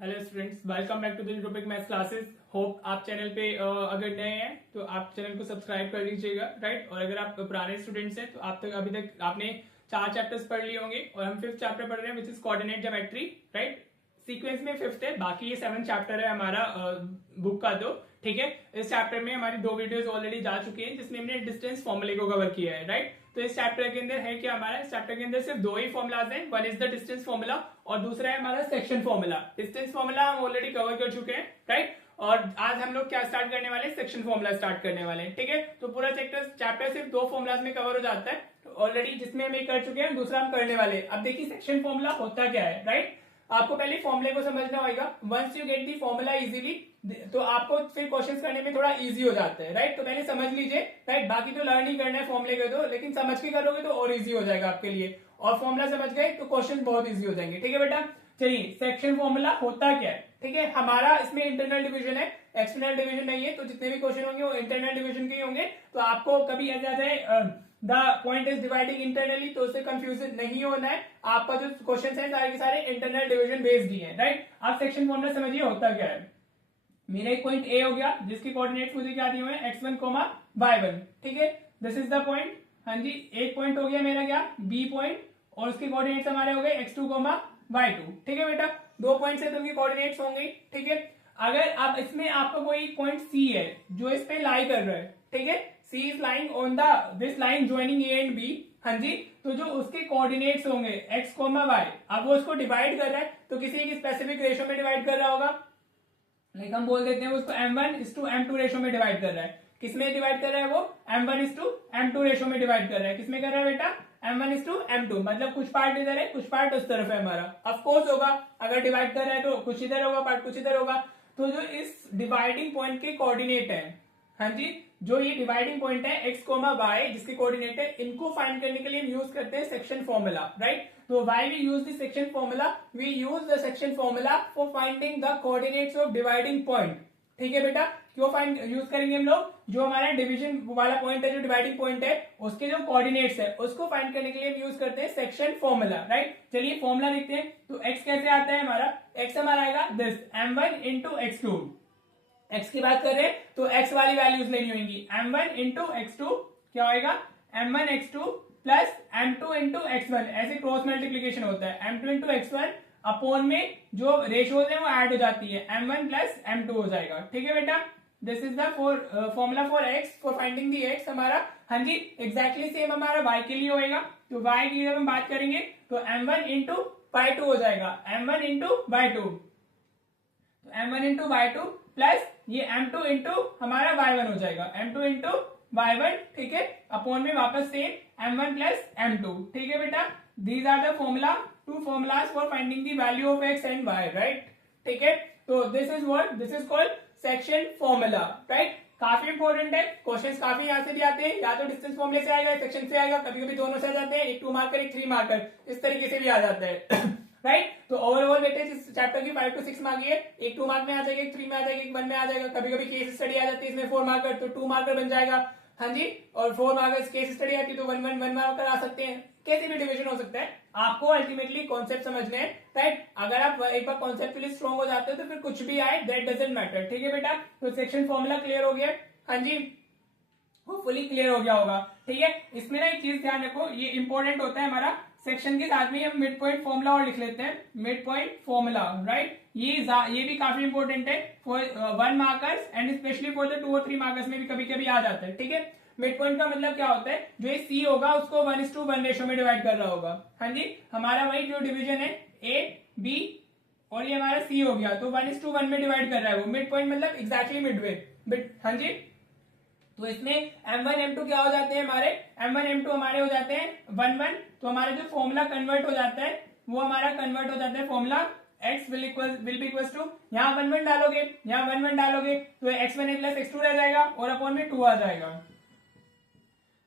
Hello students, welcome back to the topic maths classes. Hope आप channel पे अगर नए हैं तो आप चैनल को सब्सक्राइब कर लीजिएगा, राइट। और अगर आप पुराने स्टूडेंट्स हैं तो आप तक अभी तक आपने 4 चैप्टर्स पढ़ लिए होंगे और हम 5th चैप्टर पढ़ रहे हैं, which is coordinate geometry, right. Sequence में 5th है, बाकी ये 7th चैप्टर है हमारा बुक का। तो ठीक है, इस चैप्टर में हमारी 2 वीडियोस ऑलरेडी जा चुकी हैं जिसमें हमने डिस्टेंस फॉर्मूले को कवर किया है, राइट। तो इस चैप्टर के अंदर है क्या, हमारा इस चैप्टर के अंदर सिर्फ 2 ही फॉर्मुलाज हैं। One is the distance formula और दूसरा है हमारा सेक्शन फॉर्मूला। डिस्टेंस फॉर्मूला हम ऑलरेडी कवर कर चुके हैं, राइट। और आज हम लोग क्या स्टार्ट करने वाले हैं, सेक्शन फॉर्मूला स्टार्ट करने वाले हैं, ठीक है। तो पूरा चैप्टर सिर्फ 2 फॉर्मुलाज में कवर हो जाता है ऑलरेडी, जिसमें हम एक कर चुके हैं, दूसरा हम करने वाले हैं। अब देखिए सेक्शन फॉर्मूला होता क्या है, राइट। आपको पहले फॉर्मूले को समझना होगा। Once you get the formula easily तो आपको फिर क्वेश्चंस करने में थोड़ा इजी हो जाता है, राइट। तो पहले समझ लीजिए, राइट। बाकी तो लर्न ही करना है फॉर्मूले के, तो लेकिन समझ के करोगे तो और इजी हो जाएगा आपके लिए। और फॉर्मूला समझ गए तो क्वेश्चन बहुत इजी हो जाएंगे, ठीक है बेटा। चलिए, सेक्शन फॉर्मूला होता क्या है, ठीक है। हमारा इसमें इंटरनल डिवीजन है, एक्सटर्नल डिवीजन नहीं है। तो जितने भी क्वेश्चन होंगे वो इंटरनल डिवीजन के ही होंगे। तो आपको कभी ऐसे आ जाए the point is dividing internally, तो उससे कंफ्यूजन नहीं होना है। आपका जो क्वेश्चन है सारे के सारे इंटरनल डिवीजन बेस्ड ही है, राइट। आप सेक्शन फॉर्मूला समझिए होता क्या है। मेरा एक पॉइंट ए हो गया जिसकी कोऑर्डिनेट्स मुझे क्या दिए हुए हैं, x1, y1, ठीक है। This is the point. हाँ जी, एक पॉइंट हो गया मेरा क्या, बी पॉइंट, और उसके कोऑर्डिनेट्स हमारे हो गए x2, y2, ठीक है बेटा। 2 पॉइंट्स है तो उनकी कोऑर्डिनेट्स होंगे, ठीक है। अगर आप इसमें आपका कोई पॉइंट सी है जो इस पे लाई कर रहा है, ठीक है। C is lying on the this line joining A and B, हाँ जी। तो जो उसके कोऑर्डिनेट्स होंगे x, y, अब वो उसको डिवाइड कर रहा है तो किसी एक स्पेसिफिक रेशियो में डिवाइड कर रहा होगा। लाइक हम बोल देते हैं उसको m1:m2 रेशो में डिवाइड कर रहा है। किसमें डिवाइड कर रहा है वो, m1:m2 रेशो में डिवाइड कर रहा है। किसमें कर रहा है बेटा, m1:m2, मतलब कुछ पार्ट इधर है कुछ पार्ट उस तरफ है हमारा। ऑफ कोर्स होगा, अगर डिवाइड कर रहा है तो कुछ इधर होगा पार्ट कुछ इधर होगा। तो जो इस डिवाइडिंग पॉइंट के कोऑर्डिनेट है, हाँ जी, जो ये डिवाइडिंग पॉइंट है x, y, जिसके कोऑर्डिनेट है, इनको फाइंड करने के लिए हम यूज करते हैं सेक्शन फॉर्मूला, राइट। तो why we use the section formula, we use the section formula for finding the coordinates of dividing point, ठीक है बेटा। क्यों फाइंड यूज करेंगे हम लोग, जो हमारा डिवीजन वाला पॉइंट है, जो डिवाइडिंग पॉइंट है, उसके जो कोऑर्डिनेट्स है उसको फाइंड करने के लिए हम यूज करते हैं सेक्शन फॉर्मूला, राइट। चलिए फॉर्मूला लिखते हैं। तो x कैसे आता है हमारा, x हमारा आएगा this m1 into x2। x की बात कर रहे हैं तो x वाली वैल्यूज लेनी होंगी, m1 into x2 क्या होएगा, m1 x2 plus m2 into x1, ऐसे क्रॉस मल्टीप्लीकेशन होता है। m2 into x1 अपॉन में जो रेशियोज है वो ऐड हो जाती है, m1 प्लस m2 हो जाएगा, ठीक है बेटा। This is the formula for x, for finding the x हमारा। हाँ जी, एग्जैक्टली सेम हमारा y के लिए होएगा। तो y की जब हम बात करेंगे तो m1 into y2 हो जाएगा, m1 into y2, तो m1 into y2 प्लस ये m2 into हमारा y1 हो जाएगा, m2 into y1, ठीक है। अपॉन में वापस से m1 प्लस m2, ठीक है बेटा। These are the formula, 2 formulas for finding the value of x and y, right, ठीक है। तो this is what, this is called section formula, right. काफी इंपॉर्टेंट है, क्वेश्चंस काफी यहाँ से भी आते हैं, या तो डिस्टेंस फॉर्मूले से आएगा, सेक्शन से आएगा, कभी कभी दोनों से आ जाते हैं, एक 2 मार्कर एक 3 मार्कर, इस तरीके से भी आ जाता है राइट। तो ओवरऑल वेटेज इस चैप्टर की 5 to 6 मार्क है। एक 2 मार्क में आ जाएगा, एक 3 में आ जाएगा, एक 1 में आ जाएगा। कभी कभी केस स्टडी आ जाती है इसमें 4 मार्कर, तो 2 मार्कर बन जाएगा, हाँ जी। और 4 मार्कर केस स्टडी आती है तो 1 मार्कर आ सकते हैं। कैसे भी डिवीजन हो सकता है, आपको अल्टीमेटली कॉन्सेप्ट समझने हैं, राइट। अगर आप एक बार कॉन्सेप्चुअली स्ट्रॉन्ग हो जाते हो तो फिर कुछ भी आए दैट डजंट मैटर, ठीक है बेटा। तो सेक्शन फॉर्मूला क्लियर हो गया, हाँ जी, होपफुली क्लियर हो गया होगा, ठीक है। इसमें ना एक चीज ध्यान रखो, ये इंपॉर्टेंट होता है हमारा, सेक्शन के साथ में हम मिड पॉइंट फॉर्मूला और लिख लेते हैं, मिड पॉइंट फॉर्मूला, राइट। ये भी काफी इंपॉर्टेंट है for 1 markers and specially for the 2 और 3 मार्कर्स में भी कभी कभी आ जाता है, ठीक है। मिड पॉइंट का मतलब क्या होता है, जो सी होगा उसको 1:1 रेशो में डिवाइड कर रहा होगा, हाँ जी। हमारा वही जो डिवीजन है ए बी और ये हमारा सी हो गया, तो 1:1 में डिवाइड कर रहा है वो। मिड पॉइंट मतलब एग्जैक्टली मिडवे, हाँ जी। तो इसमें m1 m2 क्या हो जाते हैं हमारे, m1 m2 हमारे हो जाते हैं 1 1। तो हमारा जो फॉर्मूला कन्वर्ट हो जाता है वो हमारा कन्वर्ट हो जाता है formula x will be equals to, यहाँ 1 1 डालोगे, यहाँ 1 1 डालोगे तो x1 प्लस x2 रह जाएगा और अपॉन में 2 आ जाएगा।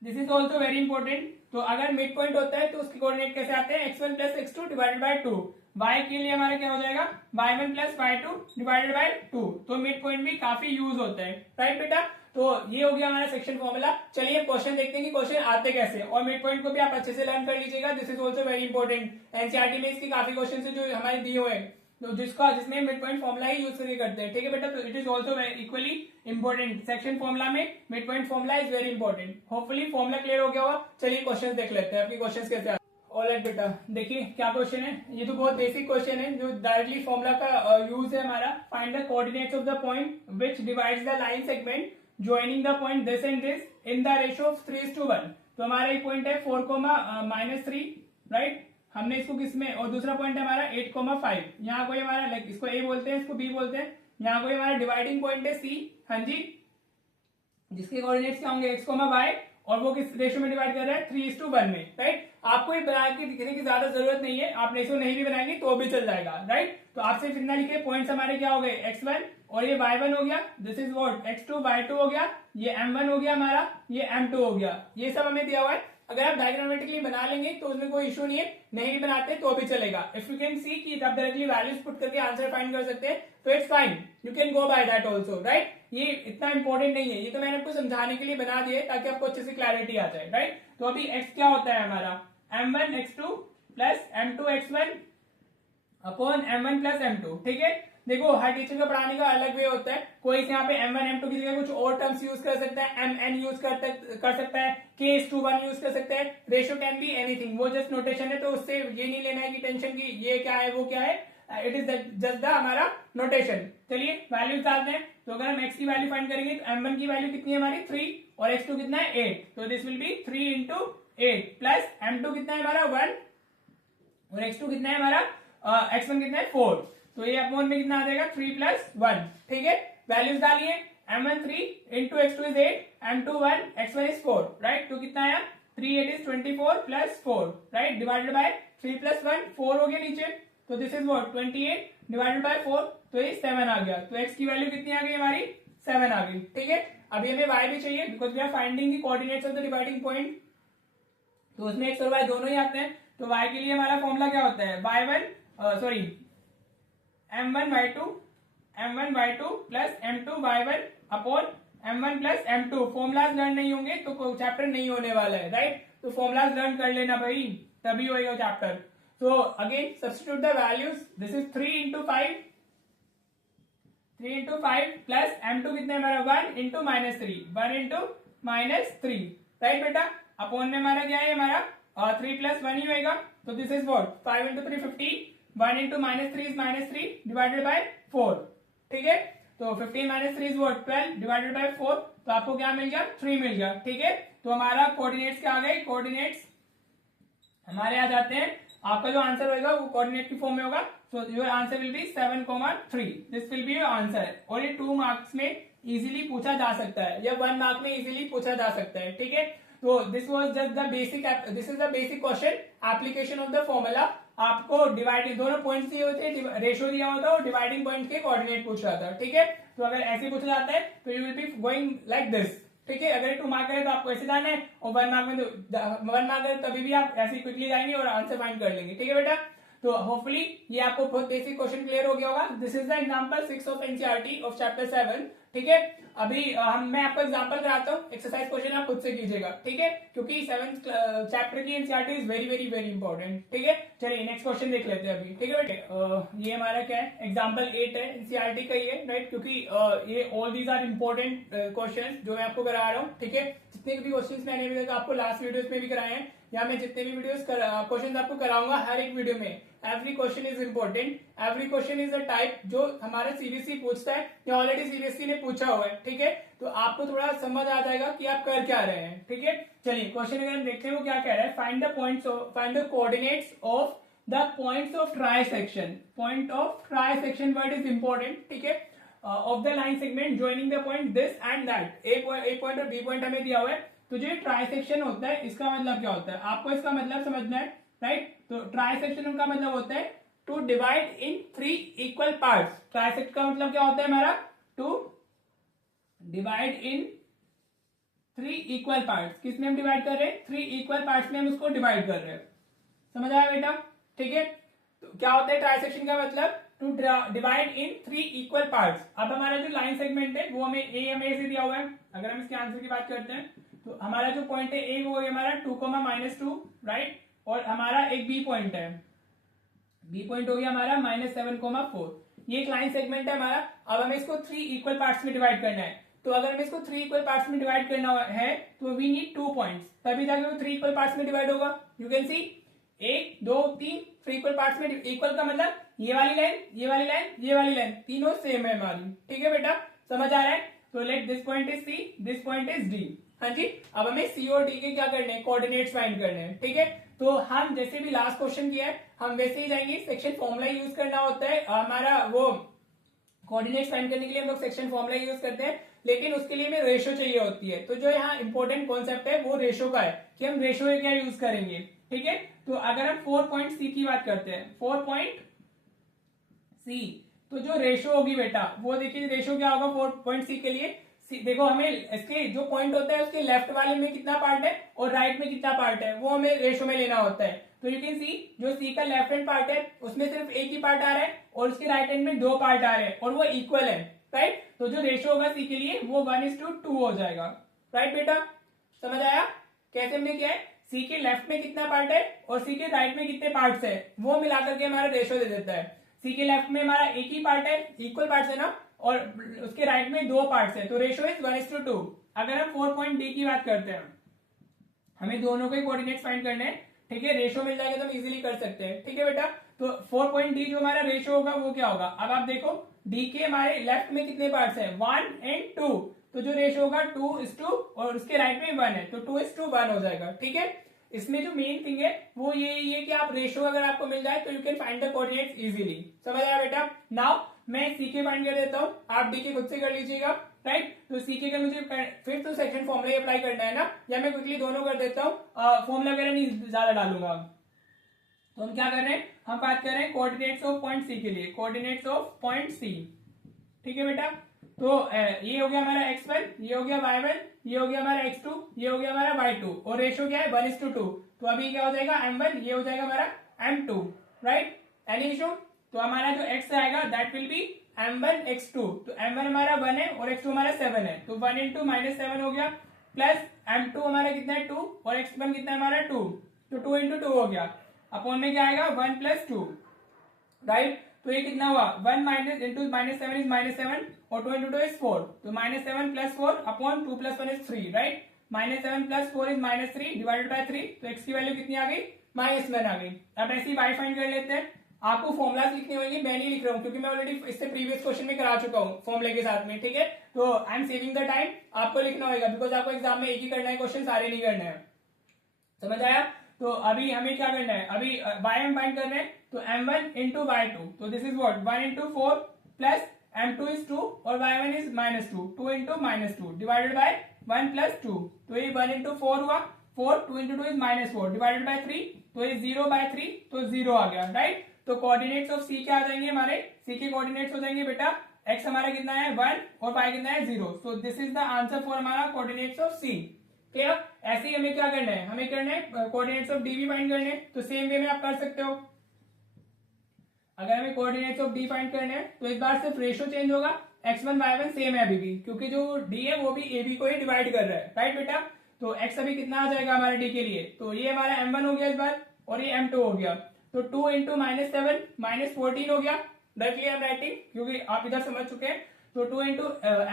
This is also very important. तो अगर मिड पॉइंट होता है तो उसके कोऑर्डिनेट कैसे आते हैं, x1 plus x2 divided by 2। y के लिए हमारा क्या हो जाएगा, y1 plus y2 divided by 2। तो मिड पॉइंट भी काफी यूज होता है, राइट बेटा। तो ये हो गया हमारा सेक्शन फॉर्मूला। चलिए क्वेश्चन देखते हैं कि क्वेश्चन आते कैसे, और मिड पॉइंट को भी आप अच्छे से लर्न कर लीजिएगा। This is also very important, NCERT में इसकी काफी क्वेश्चन जो हमारे दिए हुए हैं। तो जिसमें मिड पॉइंट फॉर्मुला ही यूज करके करते हैं, ठीक है बेटा। तो it is also equally important, section formula में mid point formula is very important. Hopefully formula clear हो गया होगा। चलिए क्वेश्चन देख लेते हैं, आपके क्वेश्चन कैसे। ऑलराइट बेटा, देखिए क्या क्वेश्चन है। ये तो बहुत बेसिक क्वेश्चन है जो डायरेक्टली फॉर्मुला का यूज है हमारा। Find the coordinates of the point which divides the line segment joining the point this and this in the ratio of 3:1। तो हमारा एक पॉइंट है 4,-3, राइट। हमने इसको किसमें, और दूसरा पॉइंट है हमारा 8,5। यहाँ कोई हमारा लाइक इसको ए बोलते हैं, इसको बी बोलते हैं। यहाँ कोई हमारा डिवाइडिंग पॉइंट है सी, हाँ जी, जिसके कोऑर्डिनेट्स क्या होंगे x, y, और वो किस रेशियो में डिवाइड कर रहा है 3:1 में, राइट। आपको ये बना के दिखने की ज्यादा जरूरत नहीं है, आप इसको नहीं भी बनाएंगे तो भी चल जाएगा, राइट। तो आपसे कितना लिखे, पॉइंट्स हमारे क्या हो गए x1 और ये y1 हो गया, this is what x2 y2 हो गया, ये m1 हो गया हमारा, ये m2 हो गया। ये सब हमें दिया हुआ है। अगर आप डायग्रामेटिकली बना लेंगे तो उसमें कोई इशू नहीं है, नहीं भी बनाते तो भी चलेगा। इफ यू कैन सी कि आप डायरेक्टली वैल्यूज पुट करके आंसर फाइंड कर सकते हैं तो it's fine, you can go by that also, right. ये इतना इंपॉर्टेंट नहीं है, ये तो मैंने आपको समझाने के लिए बना दिए ताकि आपको अच्छे से क्लैरिटी आ जाए, राइट। तो अभी x क्या होता है हमारा, m1 x2 plus m2 x1 upon m1 plus m2, ठीक है। देखो हर टीचर का पढ़ाने का अलग वे होता है। कोई यहाँ पे m1 m2 की जगह कुछ और टर्म्स यूज कर सकता है, mn यूज कर सकता है, k:1 यूज कर सकता है, रेशियो कैन बी एनीथिंग, वो जस्ट नोटेशन है। तो उससे ये नहीं लेना है कि टेंशन की ये क्या है वो क्या है, इट इज जस्ट द हमारा नोटेशन। चलिए वैल्यूज डालते हैं। तो अगर हम x की वैल्यू फाइंड करेंगे तो m1 की वैल्यू कितनी है हमारी 3 और x2 कितना है 8, तो this will B 3 into 8 plus m2 कितना है हमारा 1 और x2 कितना है हमारा x1 कितना है 4, तो ये अपॉन में कितना आ जाएगा 3 + 1, ठीक है। वैल्यूज डालिए, m1 3 into x2 is 8, m2 1, x1 is 4, right. तो कितना आया 3 8 is 24 plus 4, right, divided by 3 + 1 4 हो गया नीचे, तो this is what 28 divided by 4, तो ये 7 आ गया। तो x की वैल्यू कितनी आ गई हमारी 7 आ गई, ठीक है। अभी हमें y भी चाहिए because we are finding the coordinates of the dividing point, तो उसमें x और y दोनों ही आते हैं। तो y के लिए हमारा फॉर्मूला क्या होता है, m1 y2 plus m2 y1 upon m1 plus m2। Formulas learn नहीं होंगे तो चैप्टर नहीं होने वाला है, राइट। तो फॉर्मुलाज लर्न कर लेना भाई, तभी होएगा चैप्टर। तो again substitute the values, this is 3 into 5 plus m2 कितना है हमारा 1 into -3, 1 into -3, राइट बेटा। अपॉन में हमारा क्या है हमारा 3 + 1 ही होएगा, तो this is what 5 into 3 50, 1 into -3 is -3 divided by 4, ठीक है। तो 15 - 3 is what 12 डिवाइडेड बाय 4, तो आपको क्या मिल गया 3 मिल गया, ठीक है। तो हमारा कोऑर्डिनेट्स क्या आ गए, कोऑर्डिनेट्स हमारे आ जाते हैं। आपका जो आंसर होगा वो कोऑर्डिनेट की फॉर्म में होगा, so your answer will be 7,3, this will be your answer. और ये 2 मार्क्स में इजीली पूछा जा सकता है या 1 मार्क में इजीली पूछा जा सकता है, ठीक है। तो this was just the basic, this is the basic question application of the formula. आपको डिवाइडिंग दोनों पॉइंट्स दिए होते हैं, रेशियो दिया होता है और डिवाइडिंग पॉइंट के कोऑर्डिनेट पूछ रहा था, ठीक है। तो अगर ऐसे पूछा जाता है तो you will be going like this, ठीक है। अगर 2 मार्क है तो आपको ऐसे जाना है, और 1 मार्क में तो 1 मार्क है तभी भी आप ऐसे क्विकली जाएंगे और आंसर फाइंड कर लेंगे, ठीक है बेटा। तो होपफुली ये आपको बहुत बेसिक क्वेश्चन क्लियर हो गया होगा। This is the example 6 of NCERT of chapter 7, ठीक है। अभी मैं आपको एग्जांपल कराता हूँ, एक्सरसाइज क्वेश्चन आप खुद से कीजिएगा, ठीक है, क्योंकि 7th चैप्टर की NCERT is very very very important, ठीक है। चलिए नेक्स्ट क्वेश्चन देख लेते हैं अभी, ठीक है बेटे। ये हमारा क्या है, एग्जाम्पल 8 है, एनसीईआरटी का ही है, राइट, क्योंकि ये all these are important question जो मैं आपको करा रहा हूँ, ठीक है। जितने भी क्वेश्चन मैंने अभी तक आपको लास्ट वीडियोस में भी कराए हैं, या मैं जितने भी वीडियोस क्वेश्चन आपको कराऊंगा हर एक वीडियो में, every question is important, every question is a type जो हमारा सीबीएसई पूछता है या ऑलरेडी सीबीएसई ने पूछा हुआ है, ठीक है। तो आपको थोड़ा समझ आ जाएगा कि आप कर क्या रहे हैं, ठीक है। चलिए क्वेश्चन अगर हम देखते हैं वो क्या कह रहा है, find the points, find the coordinates of the points of trisection. Point of trisection word is important, ठीक है, of the line segment joining the point this and that. A point और बी पॉइंट हमें दिया हुआ है, तो जो trisection होता है इसका मतलब क्या होता है, आपको इसका मतलब समझना है, राइट। तो ट्राइसेक्शन का मतलब होता है to divide in 3 equal parts. Trisect का मतलब क्या होता है हमारा, to divide in 3 equal parts. किसमें हम डिवाइड कर रहे हैं, 3 इक्वल पार्ट्स में हम उसको डिवाइड कर रहे हैं, समझ आया बेटा, ठीक है। तो क्या होता है ट्राइसेक्शन का मतलब, to divide in 3 equal parts. अब हमारा जो लाइन सेगमेंट है वो हमें से दिया हुआ है। अगर हम इसके आंसर की बात करते हैं तो हमारा जो पॉइंट है ए वो है हमारा 2, -2, राइट, और हमारा एक बी पॉइंट है, बी पॉइंट हो गया हमारा -7,4। ये एक लाइन सेगमेंट है हमारा। अब हमें इसको 3 इक्वल पार्ट्स में डिवाइड करना है। तो अगर हमें इसको 3 इक्वल पार्ट्स में डिवाइड करना है तो वी नीड 2 पॉइंट्स, तभी जाके वो 3 इक्वल पार्ट्स में डिवाइड होगा। You can see 1 2 3 3 equal parts में। इक्वल का मतलब ये वाली लाइन, ये वाली लाइन, ये वाली लाइन तीनों सेम है हमारी। ठीक है बेटा, समझ आ रहा है? तो let this point is C, this point is D. हाँ जी, अब हमें सी और डी के क्या करने हैं, कोऑर्डिनेट्स फाइंड करने हैं। ठीक है, तो हम जैसे भी लास्ट क्वेश्चन किया है हम वैसे ही जाएंगे। सेक्शन फॉर्मूला यूज करना होता है हमारा, वो कोऑर्डिनेट्स फाइंड करने के लिए हम लोग सेक्शन फॉर्मूला यूज करते हैं, लेकिन उसके लिए हमें रेशो चाहिए होती है। तो जो यहाँ इंपॉर्टेंट कॉन्सेप्ट है वो रेशो का है कि हम रेशो क्या यूज करेंगे। ठीक है, तो अगर हम 4 पॉइंट सी की बात करते हैं, 4 पॉइंट सी, तो जो रेशो होगी बेटा वो देखिए रेशो क्या होगा 4 पॉइंट सी के लिए। देखो हमें इसके जो पॉइंट होता है उसके लेफ्ट वाले में कितना पार्ट है और राइट में कितना पार्ट है वो हमें रेशो में लेना होता है। तो यू कैन सी जो सी का लेफ्ट हैंड पार्ट है उसमें सिर्फ एक ही पार्ट आ रहा है और उसके राइट हैंड में 2 पार्ट आ रहे हैं और वो इक्वल है। राइट, तो जो रेशो होगा सी के लिए वो 1:2 हो जाएगा। राइट बेटा, समझ आया कैसे हमने किया है? सी के लेफ्ट में कितना पार्ट है और सी के राइट में कितने पार्ट्स है वो मिलाकर के हमारा रेशो दे देता है। सी के लेफ्ट में हमारा एक ही पार्ट है, इक्वल पार्ट्स है ना, और उसके राइट में 2 पार्ट्स है, तो रेशो इज 1:2। अगर हम 4 पॉइंट डी की बात करते हैं, हमें दोनों के कोऑर्डिनेट्स फाइंड करने हैं। ठीक है, रेशो मिल जाएगा तो हम इजीली कर सकते हैं। ठीक है बेटा, तो 4 पॉइंट डी जो हमारा रेशो होगा वो क्या होगा? अब आप देखो डी के हमारे लेफ्ट में कितने पार्ट्स है, 1 और 2, तो जो रेशो होगा 2:2 और उसके राइट में 1 है तो 2:1 हो जाएगा। ठीक है, इसमें जो मेन थिंग है वो ये कि आप रेशो अगर आपको मिल जाए तो you can find the coordinates easily. समझ आया बेटा? नाउ मैं सी के फाइंड कर देता हूँ, आप डी के खुद से कर लीजिएगा। राइट, तो सी के का मुझे फिर तो सेक्शन फॉर्मूला अप्लाई करना है ना, या मैं क्विकली दोनों कर देता हूँ, फॉर्मूला वगैरह नहीं ज्यादा डालूंगा। तो हम क्या कर रहे हैं, हम बात कर रहे हैं कोऑर्डिनेट्स ऑफ पॉइंट सी के लिए, कोऑर्डिनेट्स ऑफ पॉइंट सी। ठीक है बेटा, तो ये हो गया हमारा x1, ये हो गया y1, ये हो गया हमारा x2, ये हो गया हमारा y2 और रेशो क्या है 1:2। तो अभी क्या हो जाएगा m1, ये हो जाएगा हमारा m2। Right, any issue? तो हमारा जो x आएगा that will be m1 x2। तो m1 हमारा 1 है और x2 हमारा 7 है, तो 1 × -7 हो गया, प्लस m2 हमारा कितना है 2 और x1 कितना है हमारा 2, तो 2 × 2 हो गया। अपॉन में क्या आएगा 1 + 2। राइट, तो ये कितना हुआ 1 × -7 इज -7 और 2 × 2 इज 4, तो -7 + 4 upon 2 + 1 is 3। Right, -7 + 4 is -3 divided by 3, तो x की वैल्यू कितनी आ गई -1 आ गई। अब ऐसे ही y फाइंड कर लेते हैं। आपको फॉर्मुलाज लिखने होंगे, मैं नहीं लिख रहा हूँ क्योंकि मैं ऑलरेडी इससे प्रीवियस क्वेश्चन में करा चुका हूँ फॉर्मुले के साथ में। ठीक है, तो I am saving the time, आपको लिखना होगा बिकॉज आपको एग्जाम में एक ही करना है क्वेश्चन, सारे नहीं करना है। समझ आया? तो अभी हमें क्या करना है, अभी y हम फाइंड कर रहे हैं, तो m1 × y2, तो this is what 1 × 4 plus m2 is 2 और y1 इज -2, 2 × -2 डिवाइडेड बाय 1 + 2, तो ये 1 × 4 हुआ, 4, 2 × 2 इज -4 डिवाइडेड बाय 3, तो ये 0/3, तो 0 आ गया। राइट, तो कोऑर्डिनेट्स ऑफ सी क्या आ जाएंगे हमारे, सी के कोऑर्डिनेट्स हो जाएंगे बेटा x हमारा कितना है 1 और y कितना है 0, so this is the answer for हमारा कोऑर्डिनेट्स ऑफ सी। क्लियर? ऐसे ही हमें क्या करना है, हमें करना है कोऑर्डिनेट्स ऑफ डी भी फाइंड करने हैं, तो सेम वे में आप कर सकते हो। अगर हमें कोऑर्डिनेट्स ऑफ डी फाइंड करने हैं तो इस बार सिर्फ रेशो चेंज होगा, x1 y1 सेम है अभी भी, क्योंकि जो डी है वो भी ए बी को ही डिवाइड कर रहा है। राइट बेटा, तो x अभी कितना आ जाएगा हमारे डी के लिए, तो ये हमारा m1 हो गया इस बार और ये m2 हो गया, तो 2 × -7 -14 हो गया। डायरेक्टली आई एम राइटिंग क्योंकि आप इधर समझ चुके हैं, तो 2 ×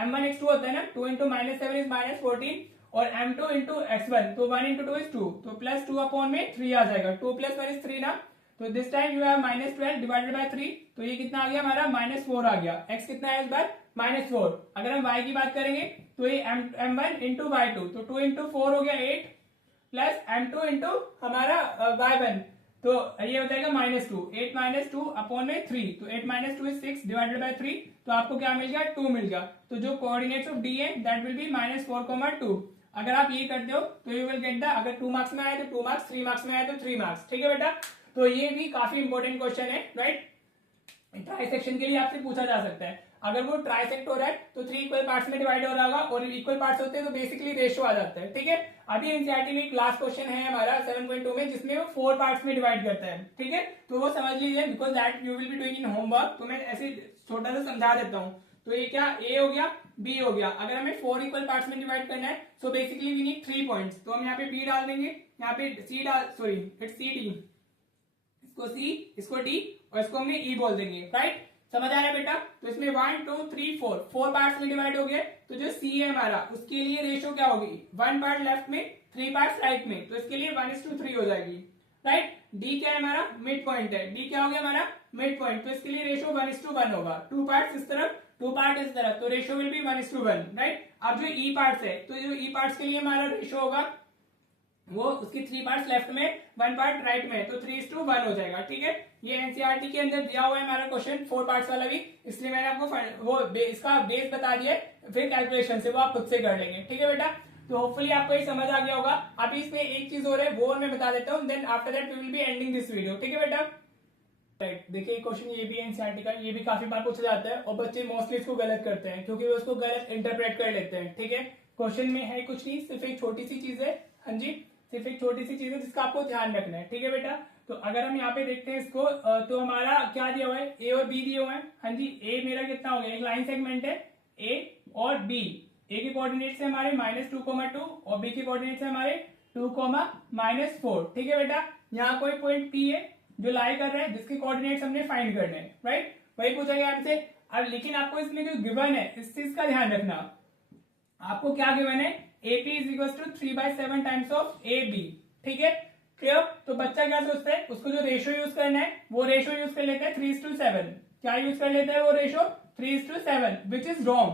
m1 x2 होता है ना, 2 × -7 इज -14 और m2 × x1, तो 1 × 2 इज 2, तो +2 अपॉन में 3 आ जाएगा, 2 + 1 इज 3 ना, तो this time you have -12 divided by 3, तो ये कितना आ गया हमारा -4 आ गया। x कितना है इस बार -4। अगर हम y की बात करेंगे तो ये m1 × y2, तो 2 × 4 हो गया 8 प्लस m2 × हमारा y1, तो ये हो जाएगा -2, 8 - 2 अपॉन में 3, तो 8 - 2 इज 6 डिवाइडेड बाय 3, तो आपको क्या मिल गया 2 मिल गया। तो जो कोऑर्डिनेट्स ऑफ डी है दैट विल बी -4, 2। अगर आप ये करते हो तो यू विल गेट द, अगर 2 मार्क्स में आए तो 2 मार्क्स, 3 मार्क्स में आए तो 3 मार्क्स। ठीक है बेटा, तो ये भी काफी इंपॉर्टेंट क्वेश्चन है। राइट, ट्राइसेक्शन के लिए आपसे पूछा जा सकता है, अगर वो ट्राइसेक्ट हो रहा है तो 3 इक्वल पार्ट्स में डिवाइड हो रहा होगा और इक्वल पार्ट्स होते हैं तो बेसिकली रेशियो आ जाता है। ठीक है, अभी एनसीईआरटी में एक लास्ट क्वेश्चन है हमारा 7.2 में जिसमें वो 4 पार्ट्स में डिवाइड करता है। ठीक है, तो वो समझ लीजिए because that you will be doing in homework, तो मैं ऐसे छोटा सा समझा देता हूँ। तो ये क्या ए हो गया, बी हो गया, अगर हमें 4 इक्वल पार्ट्स में डिवाइड करना है so basically we need 3 points, तो हम यहाँ पे बी डाल देंगे, यहाँ पे सी डाल, सॉरी इट्स सी डी, इसको सी, इसको डी और इसको हमने ई बोल देंगे, राइट। समझ आ रहा है बेटा। तो इसमें 1 2 3 4 पार्ट्स में डिवाइड हो गए। तो जो सी है हमारा उसके लिए रेशियो क्या होगी, 1 पार्ट लेफ्ट में 3 पार्ट्स राइट में, तो इसके लिए 1:3 हो जाएगी, राइट। डी क्या है हमारा, मिड पॉइंट है, डी क्या हो गया हमारा मिड पॉइंट, तो इसके लिए रेशियो 1:1 होगा। 2 पार्ट्स इस तरफ 2 पार्ट इस तरफ, तो रेशियो विल बी 1:1, राइट। अब जो ई पार्ट्स है, तो जो ई पार्ट्स के लिए हमारा रेशियो होगा वो उसकी 3 पार्ट्स लेफ्ट में 1 पार्ट राइट में, तो 3:1 हो जाएगा, ठीक है। ये एनसीईआरटी के अंदर दिया हुआ है हमारा क्वेश्चन 4 पार्ट्स वाला भी, इसलिए मैंने आपको वो इसका बेस बता दिया, फिर कैलकुलेशन से वो आप खुद से कर लेंगे, ठीक है बेटा। तो होपफुली आपको ये समझ आ गया होगा। अभी इसमें एक चीज और है, वो मैं बता देता हूँ, then after that we will be ending this video, ठीक है बेटा। राइट, देखिए क्वेश्चन ये भी एनसीईआरटी का, ये भी काफी बार पूछा जाता है और बच्चे मोस्टली इसको गलत करते हैं क्योंकि वो उसको गलत इंटरप्रेट कर लेते हैं, ठीक है। क्वेश्चन में है कुछ नहीं, सिर्फ एक छोटी सी चीज है, हाँ जी, सिर्फ एक छोटी सी चीज है जिसका आपको ध्यान रखना है, ठीक है बेटा। तो अगर हम यहाँ पे देखते हैं इसको, तो हमारा क्या दिया हुआ है, ए और बी दिए हुए हैं, हाँ जी। ए मेरा कितना हो गया, एक लाइन सेगमेंट है ए और बी, ए के कोऑर्डिनेट्स है हमारे -2,2 और बी के कोऑर्डिनेट्स है हमारे 2,-4, ठीक है बेटा। यहाँ कोई पॉइंट पी है जो लाई कर रहा है, जिसके कोऑर्डिनेट्स हमने फाइंड करने हैं, राइट, वही पूछा गया आपसे। अब लेकिन आपको इसमें जो गिवन है इस चीज का ध्यान रखना, आपको क्या गिवन है, AP = 3/7 टाइम्स ऑफ AB, ठीक है, क्लियर। तो बच्चा क्या सोचता है, उसको जो रेशियो यूज करना है वो रेशियो यूज कर लेते हैं 3:7, क्या यूज कर लेते हैं वो रेशियो 3:7, विच इज रॉन्ग।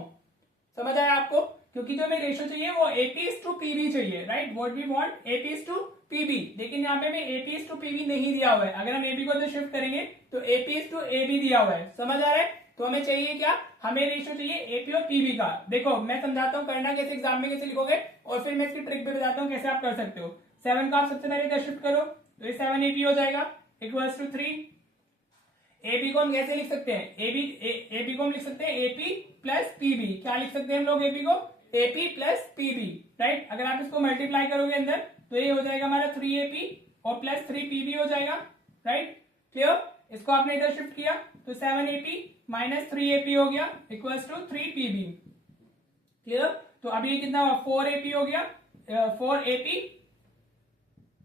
समझ आया आपको, क्योंकि जो हमें रेशियो चाहिए वो AP:PB चाहिए, right, what we want AP:PB, लेकिन यहाँ पे हमें AP:PB नहीं दिया हुआ है। अगर हम AB को तो शिफ्ट करेंगे तो AP:AB दिया हुआ है, समझ आ रहा है। तो हमें चाहिए क्या, हमें रेशियो चाहिए AP और PB का। देखो मैं समझाता हूँ करना कैसे, एग्जाम में कैसे लिखोगे, और फिर मैं इसकी ट्रिक भी बताता हूँ कैसे आप कर सकते हो। 7 का आप सबसे पहले इधर शिफ्ट करो, तो ये 7AP हो जाएगा =3। AB को हम कैसे लिख सकते हैं, AB को हम लिख सकते हैं AP + PB, क्या लिख सकते हैं हम लोग AB को, AP + PB, राइट। अगर आप इसको मल्टीप्लाई करोगे अंदर तो ये हो जाएगा हमारा 3AP और +3PB हो जाएगा, राइट, क्लियर। इसको आपने इधर शिफ्ट किया तो 7AP - 3AP हो गया =3PB, क्लियर। तो अभी ये कितना हुआ, 4AP हो गया, 4AP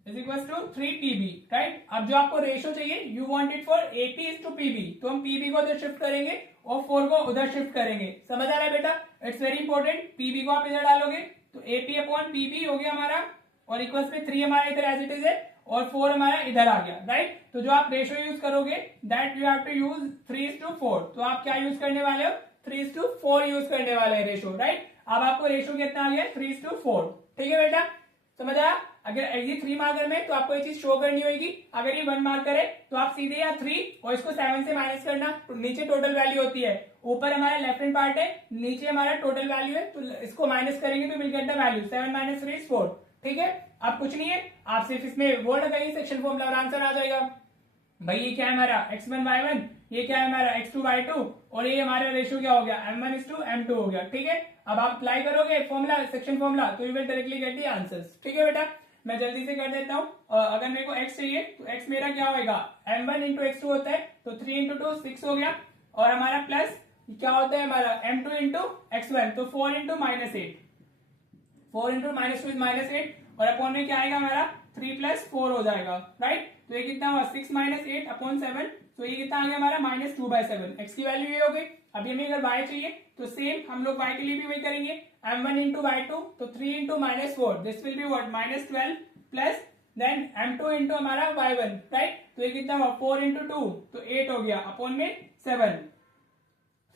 = 3PB, राइट। अब जो आपको रेशियो चाहिए, you want it for AP:PB, तो हम PB को उधर शिफ्ट करेंगे और 4 को उधर शिफ्ट करेंगे, समझ आ रहा है बेटा। इट्स वेरी इंपॉर्टेंट, PB को आप इधर डालोगे तो AP/PB हो गया हमारा, और इक्वल्स में 3 हमारा इधर एज इट इज है और 4 हमारा इधर आ गया, राइट। तो जो आप रेशियो यूज करोगे that you have to use 3:4, तो आप क्या यूज करने वाले हो, 3:4 यूज करने वाले हैं रेशियो, राइट। अब आपको रेशियो कितना आ गया, 3:4, ठीक है बेटा, समझ आया। अगर ये 3 मार्कर में तो आपको ये चीज शो करनी होगी, अगर ये 1 मार्कर है तो आप सीधे या 3 और इसको 7 से माइनस करना, तो नीचे टोटल वैल्यू होती है, ऊपर हमारा लेफ्ट हैंड पार्ट है, नीचे हमारा टोटल वैल्यू है, तो इसको माइनस करेंगे तो विल गेट द वैल्यू 7 - 3 = 4, ठीक है। अब कुछ नहीं है, आप सिर्फ इसमें वो लगाइए सेक्शन फॉर्मूला और आंसर आ जाएगा। भाई ये क्या है हमारा x1 y1, ये क्या है हमारा x2 y2, और ये हमारा रेशियो क्या हो गया, m1:m2 हो गया, ठीक है। अब आप अप्लाई करोगे फॉर्मूला, सेक्शन फॉर्मूला, तो you will directly get the answers, ठीक है बेटा। मैं जल्दी से कर देता हूँ, अगर मेरे को x चाहिए तो x मेरा क्या होगा, m1 × x2 होता है, तो 3 × 2 6 हो गया, और हमारा प्लस क्या होता है हमारा m2 × x1, तो 4 × -8, 4 × -2 = -8, और अपॉन में क्या आएगा हमारा 3 + 4 हो जाएगा, राइट। तो ये कितना हुआ 6 - 8/7, तो ये कितना आ गया हमारा -2/7, x की वैल्यू ये हो गई। अभी हमें अगर y चाहिए तो सेम हम लोग y के लिए भी वही करेंगे, m1 × y2, तो 3 × -4, this will be what -12 plus then m2 × हमारा y1, राइट। तो ये कितना हुआ 4 × 2, तो 8 हो गया, अपॉन में 7,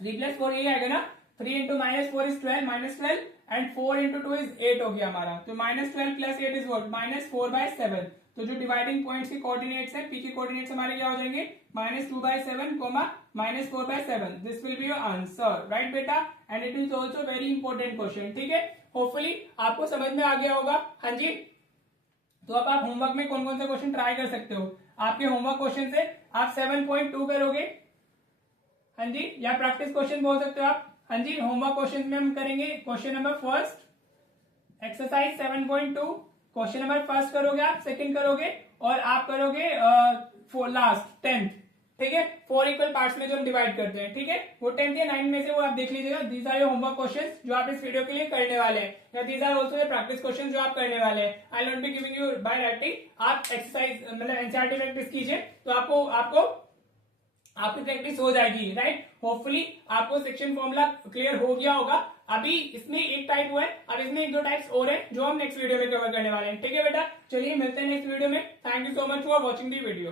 3 + 4 ये आएगा ना, 3 × -4 is 12 एंड 4 × 2 is 8 हो गया हमारा, तो -12 + 8 is what, -4/7। तो जो डिवाइडिंग पॉइंट्स के कोऑर्डिनेट्स है, पी के कोऑर्डिनेट्स हमारे क्या हो जाएंगे, -2/7, -4/7, this will be your answer, right बेटा। And it is also very important question, ठीक है। होपफुली आपको समझ में आ गया होगा, हाँ जी। तो अब आप होमवर्क में कौन कौन से क्वेश्चन ट्राई कर सकते हो, आपके होमवर्क क्वेश्चन से आप 7.2 करोगे, हाँ जी, या प्रैक्टिस क्वेश्चन बोल सकते हो आप, हाँ जी। होमवर्क क्वेश्चन में हम करेंगे question number first, exercise 7.2, question number first करोगे आप, सेकंड करोगे, और आप करोगे लास्ट 10th, ठीक है, 4 इक्वल पार्ट्स में जो हम डिवाइड करते हैं, ठीक है, वो 10th या 9th में से वो आप देख लीजिएगा। These are your homework questions जो आप इस वीडियो के लिए करने वाले हैं, या these are also your practice questions जो आप करने वाले हैं। I will not be giving you by writing, आप एक्सरसाइज मतलब एनसीईआरटी प्रैक्टिस कीजिए तो आपकी प्रैक्टिस हो जाएगी, राइट। होपफुली आपको सेक्शन फॉर्मूला क्लियर हो गया होगा। अभी इसमें एक टाइप हुआ है, अब इसमें 1-2 टाइप्स और है जो हम नेक्स्ट वीडियो में कवर करने वाले हैं, ठीक है बेटा। चलिए मिलते हैं नेक्स्ट वीडियो में। Thank you so much for watching the video.